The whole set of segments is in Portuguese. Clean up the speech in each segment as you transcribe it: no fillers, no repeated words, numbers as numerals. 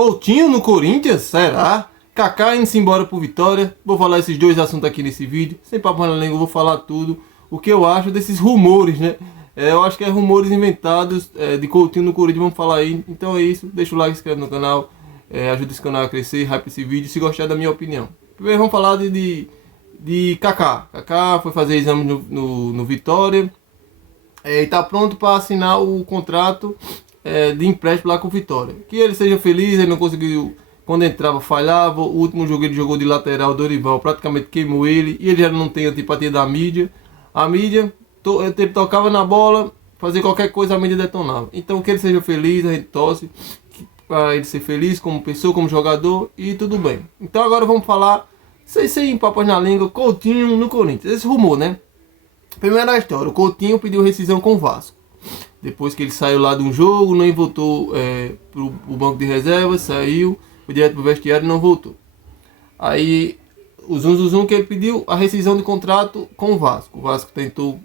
Coutinho no Corinthians? Será? Kaká indo-se embora pro Vitória? Vou falar esses dois assuntos aqui nesse vídeo. Sem papo na língua, vou falar tudo. O que eu acho desses rumores, né? Eu acho que é rumores inventados de Coutinho no Corinthians. Vamos falar aí. Então é isso. Deixa o like, se inscreve no canal. Ajuda esse canal a crescer. Hype esse vídeo se gostar da minha opinião. Primeiro vamos falar de Kaká. Kaká foi fazer exame no Vitória. E tá pronto para assinar o contrato de empréstimo lá com o Vitória. Que ele seja feliz, ele não conseguiu, quando entrava falhava, o último jogo ele jogou de lateral, Dorival praticamente queimou ele, e ele já não tem antipatia da mídia. A mídia, ele tocava na bola, fazia qualquer coisa, a mídia detonava. Então que ele seja feliz, a gente torce para ele ser feliz como pessoa, como jogador, e tudo bem. Então agora vamos falar, sem papas na língua, Coutinho no Corinthians, esse rumor, né? Primeira história, o Coutinho pediu rescisão com o Vasco. Depois que ele saiu lá de um jogo, não voltou para o banco de reservas, saiu, foi direto para o vestiário e não voltou. Aí o zum que ele pediu a rescisão de contrato com o Vasco. O Vasco tentou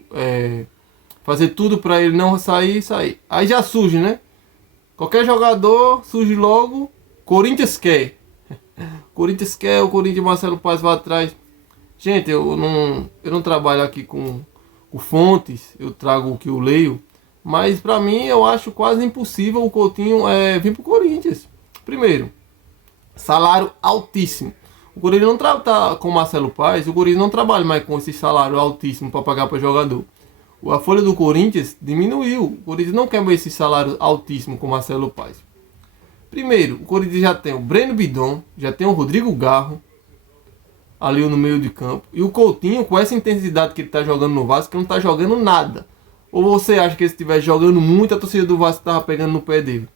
fazer tudo para ele não sair. Aí já surge, né? Qualquer jogador surge logo, Corinthians quer. Corinthians quer, o Corinthians Marcelo Paz vai atrás. Gente, eu não trabalho aqui com fontes, eu trago o que eu leio. Mas pra mim eu acho quase impossível o Coutinho vir pro Corinthians. Primeiro, salário altíssimo. O Corinthians não tá com o Marcelo Paz, o Corinthians não trabalha mais com esse salário altíssimo para pagar para jogador. A folha do Corinthians diminuiu. O Corinthians não quer mais esse salário altíssimo com o Marcelo Paz. Primeiro, o Corinthians já tem o Breno Bidon, já tem o Rodrigo Garro ali no meio de campo. E o Coutinho, com essa intensidade que ele tá jogando no Vasco, que não tá jogando nada. Ou você acha que ele estivesse jogando muito, a torcida do Vasco estava pegando no pé dele?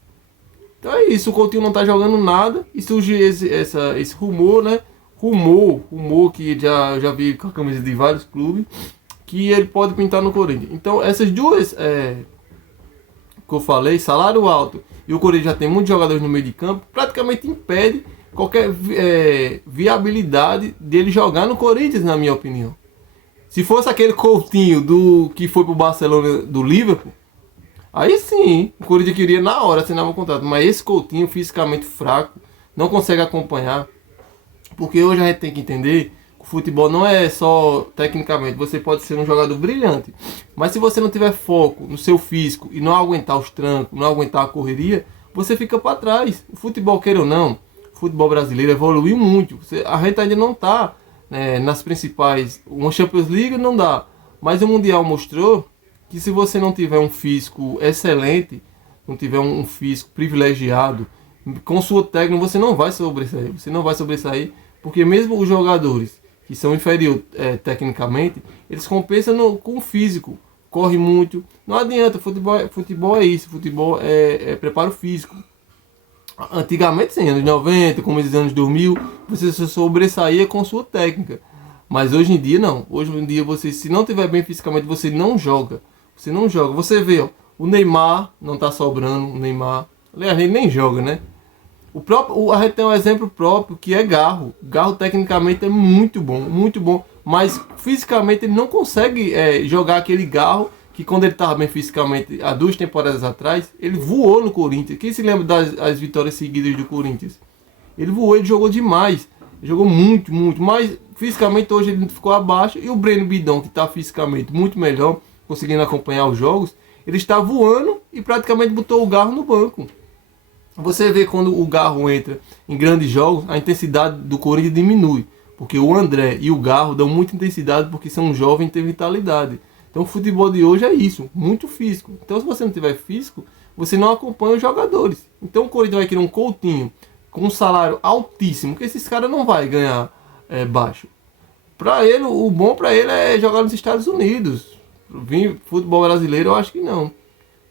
Então é isso, o Coutinho não está jogando nada e surge esse rumor, né? Rumor que já vi com a camisa de vários clubes, que ele pode pintar no Corinthians. Então essas duas que eu falei, salário alto e o Corinthians já tem muitos jogadores no meio de campo, praticamente impede qualquer viabilidade dele jogar no Corinthians, na minha opinião. Se fosse aquele Coutinho que foi pro Barcelona do Liverpool, aí sim, o Corinthians queria na hora assinar o contrato. Mas esse Coutinho fisicamente fraco, não consegue acompanhar. Porque hoje a gente tem que entender que o futebol não é só tecnicamente. Você pode ser um jogador brilhante, mas se você não tiver foco no seu físico e não aguentar os trancos, não aguentar a correria, você fica para trás. O futebol, queira ou não, o futebol brasileiro evoluiu muito. A gente ainda não está nas principais. Uma Champions League não dá, mas o Mundial mostrou que se você não tiver um físico excelente, não tiver um físico privilegiado, com sua técnica você não vai sobressair, porque mesmo os jogadores que são inferiores tecnicamente, eles compensam com o físico, corre muito, não adianta, futebol é isso, futebol é preparo físico. Antigamente, sim, anos 90, como nos anos 2000, você se sobressaía com sua técnica. Mas hoje em dia, não. Hoje em dia, você, se não tiver bem fisicamente, você não joga. Você não joga. Você vê, ó, o Neymar não tá sobrando. O Neymar, aliás, ele nem joga, né? A gente tem um exemplo próprio, que é Garro. Garro, tecnicamente, é muito bom. Mas, fisicamente, ele não consegue jogar aquele Garro que quando ele estava bem fisicamente, há 2 temporadas atrás, ele voou no Corinthians. Quem se lembra das vitórias seguidas do Corinthians? Ele voou, ele jogou demais. Ele jogou muito, mas fisicamente hoje ele ficou abaixo. E o Breno Bidon, que está fisicamente muito melhor, conseguindo acompanhar os jogos, ele está voando e praticamente botou o Garro no banco. Você vê quando o Garro entra em grandes jogos, a intensidade do Corinthians diminui. Porque o André e o Garro dão muita intensidade porque são jovens e têm vitalidade. Então o futebol de hoje é isso, muito físico. Então se você não tiver físico, você não acompanha os jogadores. Então o Corinthians vai querer um Coutinho com um salário altíssimo, que esses caras não vai ganhar baixo. Para ele, o bom para ele é jogar nos Estados Unidos. Futebol brasileiro eu acho que não.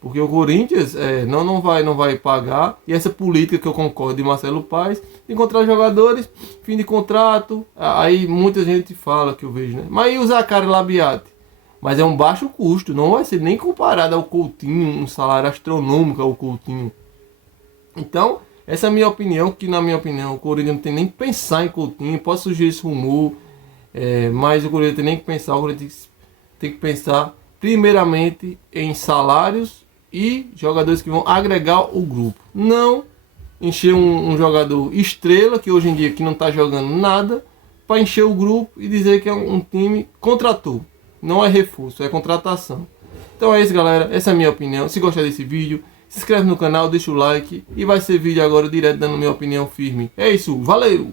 Porque o Corinthians não vai pagar. E essa política que eu concordo de Marcelo Paz, de encontrar jogadores, fim de contrato. Aí muita gente fala que eu vejo, né? Mas e o Zaccaria Labiate? Mas é um baixo custo, não vai ser nem comparado ao Coutinho, um salário astronômico ao Coutinho. Então, essa é a minha opinião, que na minha opinião o Corinthians não tem nem que pensar em Coutinho, pode surgir esse rumor, mas o Corinthians tem nem que pensar, o Corinthians tem que pensar primeiramente em salários e jogadores que vão agregar o grupo. Não encher um jogador estrela, que hoje em dia que não está jogando nada, para encher o grupo e dizer que é um time contratou. Não é reforço, é contratação. Então é isso, galera. Essa é a minha opinião. Se gostar desse vídeo, se inscreve no canal, deixa o like. E vai ser vídeo agora direto dando minha opinião firme. É isso, valeu!